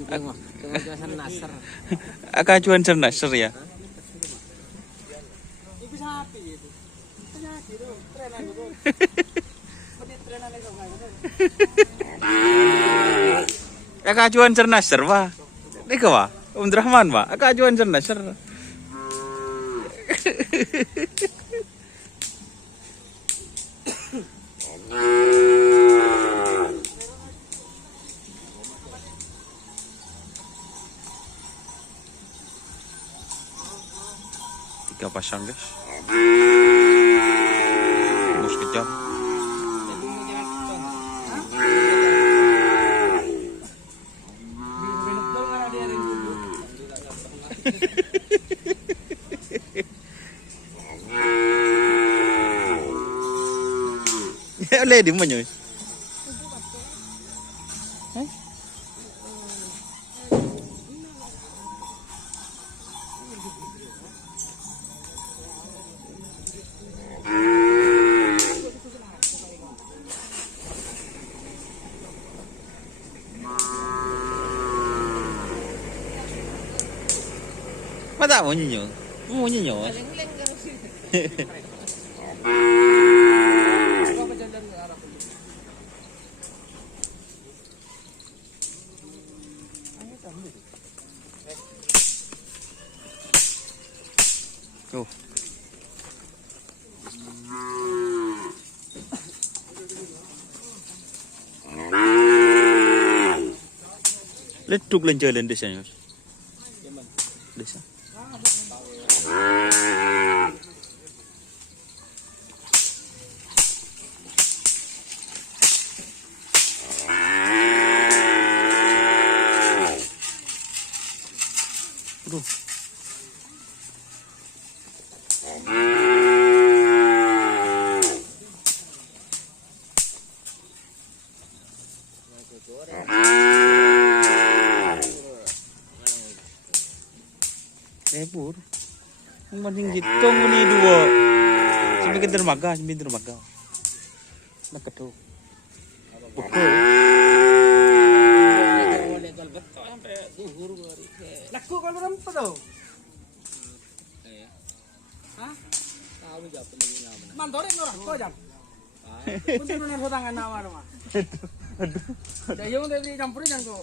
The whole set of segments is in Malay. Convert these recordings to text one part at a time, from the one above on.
Kejuan Nasr. Kajuan Nasr ya. Iku sapi itu. Penyaji tuh, trenan itu. Menit trenan itu enggak. Kajuan Nasr wah. Nika wah. Rahman wah. Kajuan Nasr. Tiga pasang guys. Mus kejam. Ya oleh di mana? Mata mau nyanyi? Mau nyanyi? Tuh. Leduk lên chơi lên desa nya. Desa. Aduh. Pur. Mending hitung ini dua. Sebagai dermaga. Nak ketuk. Pukul. Laku kalau rempet tuh. Hah? Tahu jawab pentingnya mana? Mantorin orang kok jam. Punten bener tangan nawar mah. Aduh. Dayung dari campurin yang kok.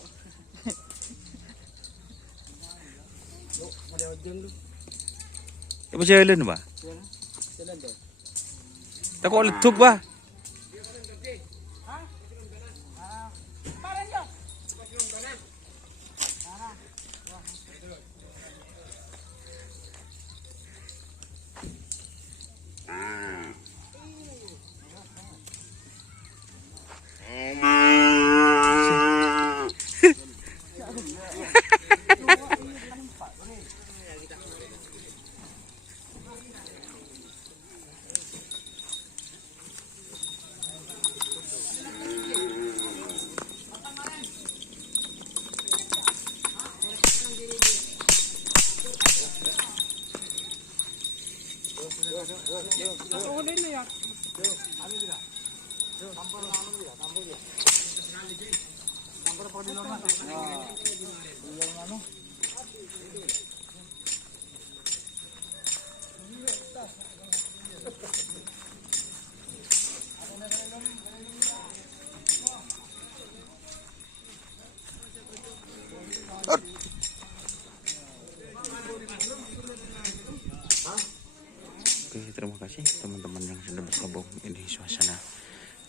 Loh, ada ujung tuh. Apa jalan ba? Jalan tuh. Tak kok leduk ba? Oke, terima kasih teman-teman yang sudah bergabung ini suasana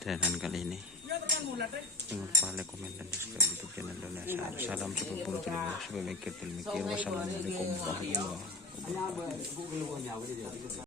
trenan kali ini. Jangan lupa like, komen, dan subscribe YouTube channel Indonesia. Salam sepuluh mikir. Wassalamualaikum warahmatullahi wabarakatuh.